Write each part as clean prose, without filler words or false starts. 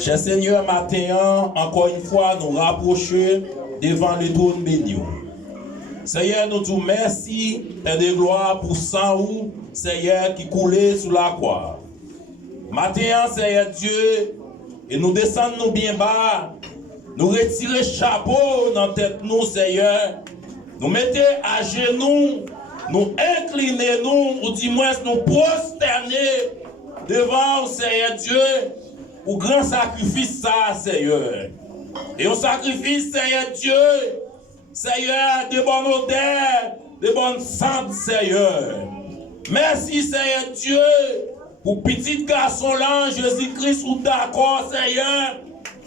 Cher Seigneur, matin, encore une fois, nous rapprochons devant le trône béni. Seigneur, nous te merci et de gloire pour sang ou, Seigneur, qui coulait sous la croix. Matin, Seigneur Dieu, et nous descendons bien bas, nous retirons chapeau dans la tête, nous, Seigneur, nous mettons à genoux, nous inclinons, ou du moins nous prosterner devant, Seigneur Dieu, au grand sacrifice, ça, Seigneur. Et au sacrifice, Seigneur Dieu, Seigneur, de bonne odeur, de bonne santé, Seigneur. Merci, Seigneur Dieu, pour petit garçon là, Jésus-Christ, ou d'accord, Seigneur,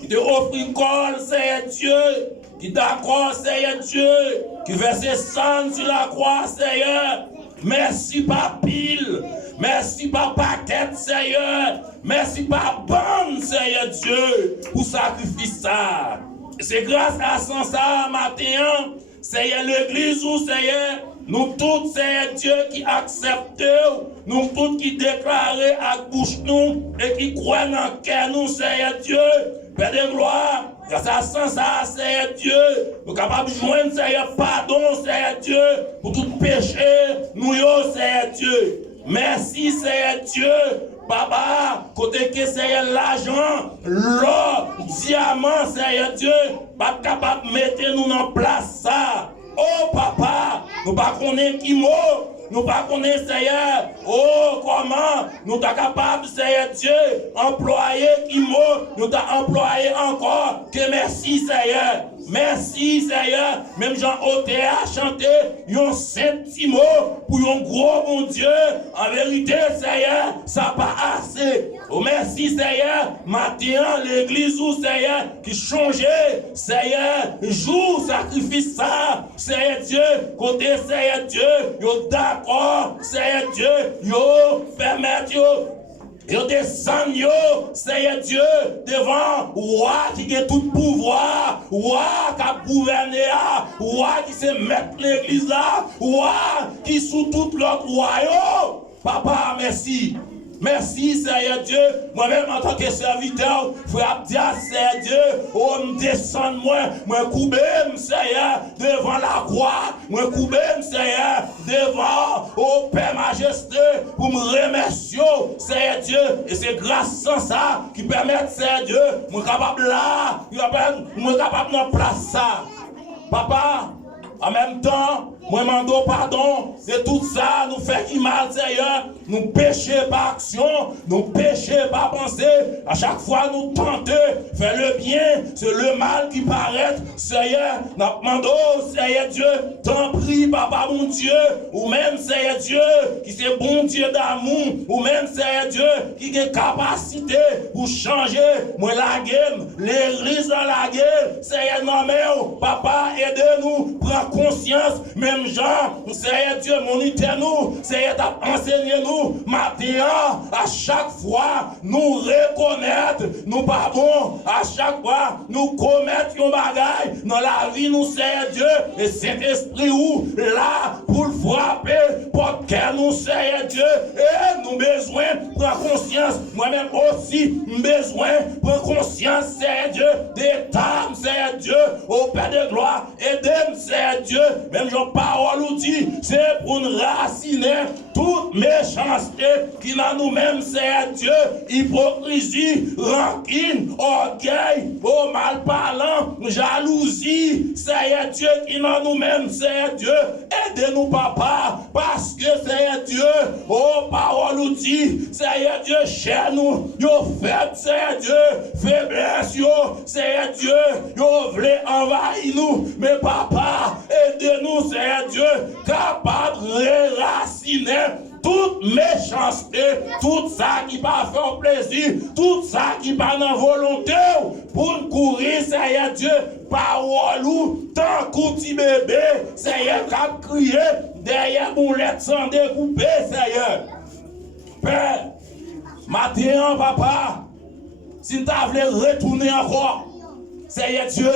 qui te offre une colle, Seigneur Dieu, qui d'accord, Seigneur Dieu, qui verse sang sur la croix, Seigneur. Merci, par pile. Merci, par paquet, Seigneur. Merci, par bande, Seigneur Dieu, pour sacrifice ça. C'est grâce à ça, matin, Seigneur, l'église ou Seigneur, nous tous, Seigneur Dieu, qui acceptons, nous tous qui déclarons à bouche nous et qui croient dans le cœur nous, Seigneur Dieu, Père de gloire, grâce à ça, Seigneur Dieu, nous sommes capables de joindre, Seigneur, pardon, Seigneur Dieu, pour tout péché, nous, Seigneur Dieu. Merci, Seigneur Dieu. Papa, côté que Seigneur l'argent, l'or, diamant, Seigneur Dieu, pas capable de mettre nous en place ça. Oh papa, nous ne connaissons pas qui mot, nous ne connaissons pas Seigneur. Oh comment, nous sommes capables, Seigneur Dieu, employer qui mot, nous t'avons employé encore. Que merci Seigneur. Merci Seigneur, même Jean Othé a chanté un sentiment pour un gros bon Dieu. En vérité Seigneur, ça pas assez. Oh merci Seigneur, maintenant l'église ou Seigneur qui changeait, Seigneur, jour sacrifice ça, Seigneur Dieu, côté Seigneur Dieu, yo d'accord, Seigneur Dieu, yo permettre yo descend yo, Seigneur Dieu, devant roi qui a tout pouvoir, roi qui a gouverné, roi qui se met l'église là, roi qui sous tout l'autre royaume. Papa, merci. Merci, Seigneur Dieu. Moi-même, en tant que serviteur, frère Abdia, Seigneur Dieu, oh, me descends, moi, couper, Seigneur, devant la croix, moi, couper, Seigneur, devant, oh, Père Majesté, pour me remercier, Seigneur Dieu. Et c'est grâce à ça qui permet, Seigneur Dieu, moi, capable là, moi, capable de place ça. Papa, en même temps, moi, mando pardon de tout ça, nous fait qui mal, Seigneur. Nous péchons par action, nous péchons par pensée. À chaque fois, nous tentons faire le bien, c'est le mal qui paraît. Seigneur, nous demandons, Seigneur Dieu, t'en prie, Papa, mon Dieu, ou même, Seigneur Dieu, qui c'est bon Dieu d'amour, ou même, Seigneur Dieu, qui a capacité pour changer, moi, la gueule, l'église dans la gueule. Seigneur, non, mais, Papa, aidez-nous, prends conscience, même Jean, Seigneur Dieu, monitez-nous, Seigneur, enseignez-nous, maintenant, à chaque fois, nous reconnaître, nous pardon, à chaque fois, nous commettre un bagage dans la vie, nous, Seigneur Dieu, et cet esprit où, là, pour le frapper, pour que nous, Seigneur Dieu, et nous besoin, prendre conscience, moi-même aussi, besoin, prendre conscience, Seigneur Dieu, d'état, Seigneur Dieu, au Père de gloire, aidez-nous, Seigneur Dieu, même j'en parole ou dit, c'est pour nous raciner toute méchanceté qui n'a nous-mêmes, Seigneur Dieu, hypocrisie, rancune, orgueil, au mal parlant, jalousie, Seigneur Dieu, qui n'a nous-mêmes, Seigneur Dieu, aidez-nous, Papa, parce que, Seigneur Dieu, oh, parole ou dit, Seigneur Dieu, chez nous, yo faible, Seigneur Dieu, faiblesse, yo, Seigneur Dieu, yo voulez envahir nous, mais Papa, aidez-nous, Seigneur Dieu, capable de raciner toute méchanceté, tout ça qui va faire plaisir, tout ça qui va dans volonté pour nous courir, Seigneur Dieu, parole ou tant qu'un petit bébé, Seigneur, qui a crié derrière boulette sans découper, Seigneur. Père, maintenant, Papa, si tu voulais retourner encore, Seigneur Dieu,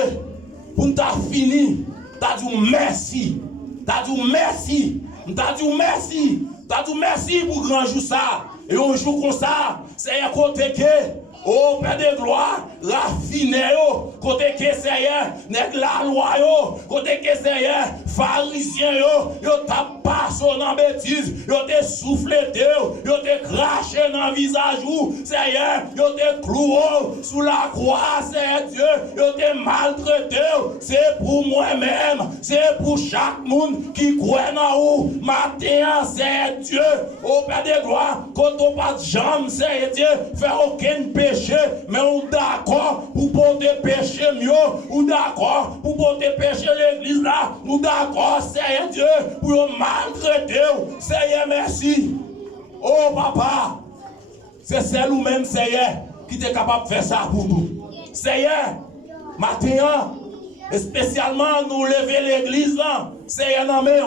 pour nous fini, tu as dit merci, tu as dit merci, tu as dit merci. T'as dit merci pour grand jour ça. Et un jour comme ça, c'est un côté que Oh Père de gloire, raffinez yo, côté que Seigneur, nèg la loi yo, côté que Seigneur, pharisiens yo t'a passé dans bêtise, yo te soufflé yo te craché dans visage ou, Seigneur, yo te cloué sous la croix, Seigneur Dieu, yo te maltraité, c'est pour moi-même, c'est pour chaque monde qui croit dans ou, matin, Seigneur Dieu, oh Père de gloire, quand on pas de jambes, Seigneur Dieu, fait aucun péché, mais on d'accord pour porter péché mieux, ou d'accord pour porter péché l'église là, ou d'accord, Seigneur Dieu, pour maltraiter, Seigneur, merci. Oh papa, c'est celle ou même Seigneur qui est capable de faire ça pour nous. Seigneur, matin, et spécialement nous lever l'église là, Seigneur, non mais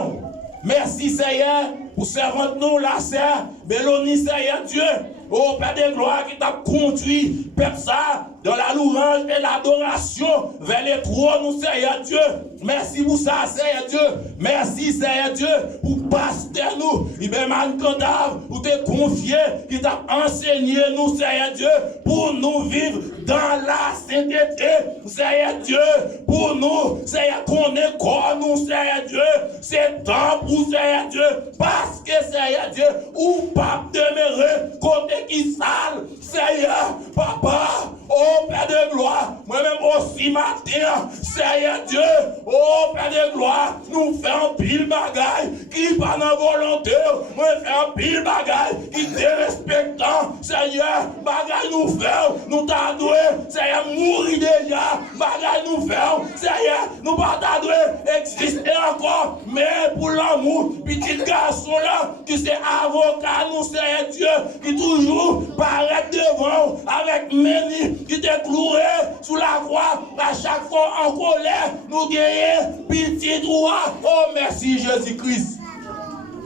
merci Seigneur pour servir nous la sœur Bélonie, Seigneur Dieu. Oh Père de gloire qui t'a conduit, Père ça, dans la louange et l'adoration vers les trônes, Seigneur Dieu. Merci pour ça, Seigneur Dieu. Merci, Seigneur Dieu, pour pasteur nous. Il m'a mal cadavre, pour te confier, qui t'a enseigné nous, Seigneur Dieu, pour nous vivre dans la sainteté, Seigneur Dieu, pour nous, Seigneur, qu'on est corps, nous, Seigneur Dieu. C'est temps pour Seigneur Dieu, parce que, Seigneur Dieu, ou pas demeurer, côté qui sale, Seigneur, papa, oh Père de gloire, moi-même aussi matin, Seigneur Dieu, oh Père de gloire, nous faisons pile bagaille qui pas dans volonté, nous faisons pile bagaille qui te respectant, Seigneur, bagaille nous faisons, nous t'adouer, Seigneur, mourir déjà, bagaille nous faisons, Seigneur, nous pas t'adouer, exister encore, mais pour l'amour, petit garçon là, qui c'est avocat, nous, Seigneur Dieu, qui toujours paraît devant avec Méni, qui t'est cloué sous la croix, à chaque fois en colère, nous gagnons petit droit. Oh merci Jésus-Christ,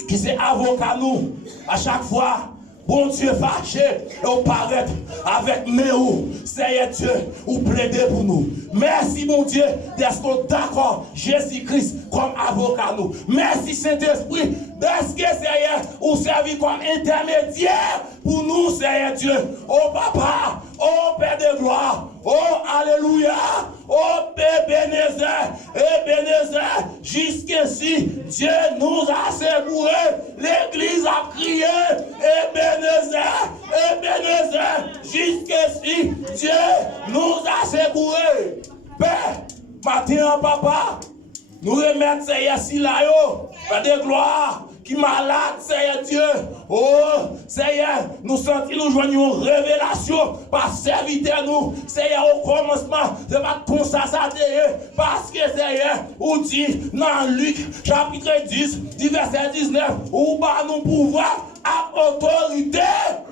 qui c'est avocat nous, à chaque fois. Bon Dieu fâché, et on paraît avec nous, Seigneur Dieu, ou plaider pour nous. Merci mon Dieu d'être d'accord, Jésus-Christ comme avocat nous. Merci Saint-Esprit d'être Seigneur, ou servi comme intermédiaire pour nous, Seigneur Dieu. Oh Papa, oh Père de gloire, oh Alléluia, oh Ebenezer, jusqu'ici, Dieu nous a secourés, l'Église a crié, Ebenezer, jusqu'ici, Dieu nous a secourés. Père, matin, papa, nous remettons Seigneur Silayo, Père de gloire, qui malade, Seigneur Dieu. Oh, Seigneur, nous sentons, nous joignons une révélation par serviteur nous. Seigneur, au commencement, c'est pas comme ça, parce que Seigneur, ou dit dans Luc, chapitre 10, verset 19, ou bah nous pouvoir à autorité,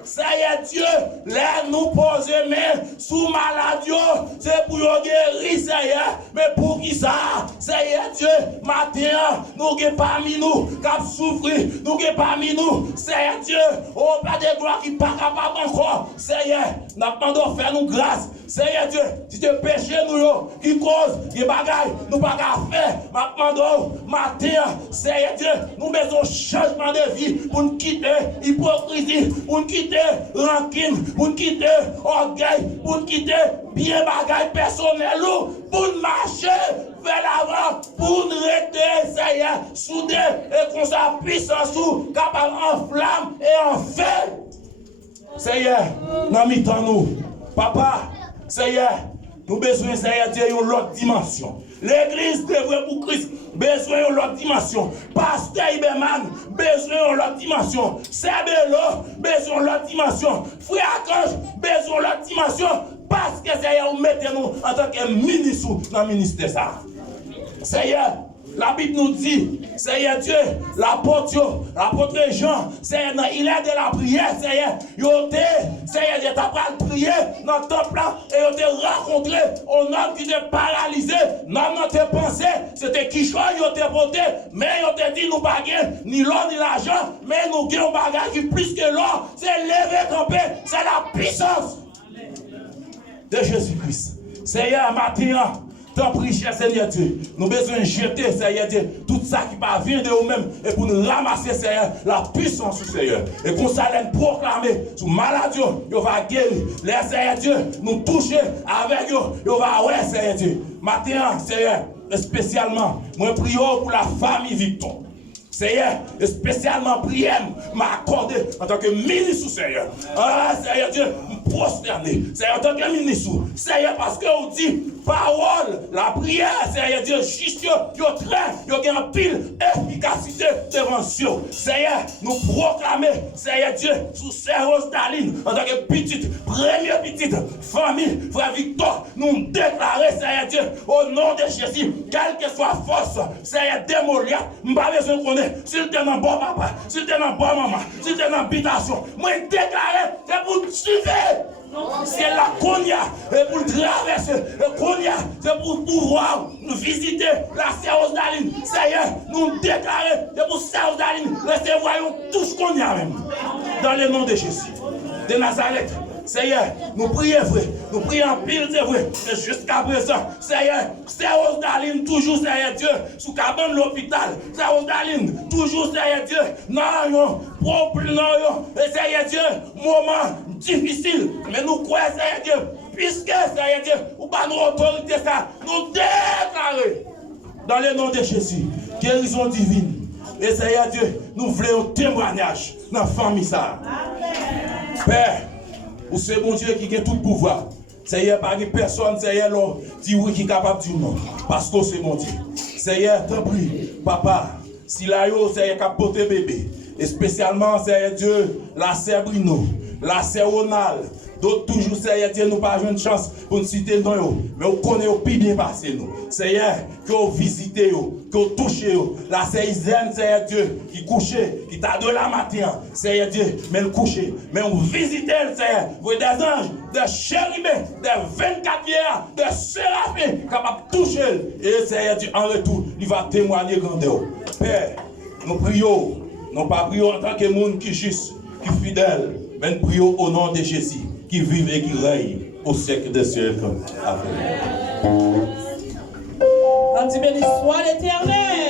Seigneur Dieu, les nous poser main sous maladie, c'est pour guérir, Seigneur, mais pour qui ça, Seigneur Dieu, matin, nous qui parmi nous, qui souffrir, nous qui parmi nous, Seigneur Dieu, oh Père de gloire qui pas capable encore, Seigneur, nous demandons faire nous grâce, Seigneur Dieu, si tu péché nous, qui cause, des bagailles, nous pas qu'à faire, maintenant, matin, Seigneur Dieu, nous mettons changement de vie pour nous quitter hypocrisie, pour nous quitter rancune, pour nous quitter orgueil, pour nous quitter bien bagaille personnel, pour nous marcher vers l'avant, pour nous rester, Seigneur, soudés et qu'on soit puissance, capable en flamme et en feu. Seigneur, nous mettons nous, papa, Seigneur, nous besoin, Seigneur Dieu, une autre dimension. L'église devrait pour Christ, besoin d'une autre dimension. Pasteur Iberman, besoin d'une autre dimension. Serbelo, besoin d'une autre dimension. Frère Archange, besoin d'une autre dimension. Parce que Seigneur, vous mettez nous en tant que ministre dans le ministère. Seigneur, la Bible nous dit, Seigneur Dieu, l'apôtre Jean, Seigneur, il est de la prière, Seigneur. Seigneur, il t'a prié dans le temple et il t'a rencontré un homme qui était paralysé. Dans tes pensées, c'était qui choix, il t'a porté, mais il t'a dit, nous pas ni l'or ni l'argent, mais nous avons un bagage qui plus que l'or, c'est lever camper, c'est la puissance de Jésus-Christ. Seigneur, matin, Tant prie, cher Seigneur Dieu, nous avons besoin de jeter, Seigneur Dieu, tout ça qui va venir de nous-mêmes et pour nous ramasser, Seigneur, la puissance du Seigneur. Et qu'on s'allait proclamer sous maladie, il va guérir. Les Seigneur Dieu, nous toucher avec eux, il va ouais, Seigneur Dieu. Maintenant, Seigneur, spécialement, moi prions pour la famille Victor. Seigneur, spécialement prière m'a accordé en tant que ministre, Seigneur. Ah, Seigneur Dieu, prosterné. Seigneur, en tant que ministre, Seigneur, parce que on dit parole, la prière, Seigneur Dieu, juste, il y a un pile efficacité devant Dieu. Seigneur, nous proclamer, Seigneur Dieu, sous Seigneur Staline, en tant que petite, première petite famille, frère Victor, nous déclarer, Seigneur Dieu, au nom de Jésus, quelle que soit force, Seigneur, démolir, nous n'avons pas besoin de connaître. S'il te dans bon papa, s'il te dans bon maman, s'il te dans habitation, moi déclarer, c'est pour tuer. C'est la Konya, et pour traverser, le Konya, c'est pour pouvoir nous visiter la Seigneur Daline. Seigneur, nous déclarer, c'est pour Seigneur Daline, recevoir tout ce qu'on y a même. Dans le nom de Jésus, de Nazareth. Seigneur, nous prions vrai, nous prions en pile de vrai, et jusqu'à présent, Seigneur, Seigneur Daline, toujours Seigneur Dieu, sous cabane de l'hôpital, Seigneur Daline, toujours Seigneur Dieu, non, problème, et Seigneur Dieu, moment difficile, mais nous croyons Seigneur Dieu, puisque Seigneur Dieu, ou pas nos autorités, ça, nous déclarer, dans le nom de Jésus, guérison divine, et Seigneur Dieu, nous voulons un témoignage dans la famille, ça. Père, ou c'est bon Dieu qui a tout pouvoir. Seigneur, pas de personne, Seigneur, dit oui, qui est capable de dire non. Parce que c'est bon Dieu. Seigneur, t'en prie, papa, si là, Seigneur, qui porté bébé, et spécialement, Seigneur Dieu, la sœur Bruno, la sœur Ronald, d'autres toujours, Seigneur Dieu, nous pas une chance pour nous citer non, mais on connaît au plus bien passé nous. Seigneur, que vous visitez, que vous touchez, la sœur Isaine, Seigneur Dieu, qui couchait, qui t'a donné la matin, Seigneur Dieu, mais le coucher, mais on visite, Seigneur, vous des anges, des chérubins, des 24 vieillards, des séraphins, capables de toucher, et Seigneur Dieu, en retour, il va témoigner grandeur. Père, nous prions, non pas prions en tant que monde qui est juste, qui est fidèle, mais nous prions au nom de Jésus, qui vive et qui règne au siècle des siècles. Amen. Béni soit l'Éternel.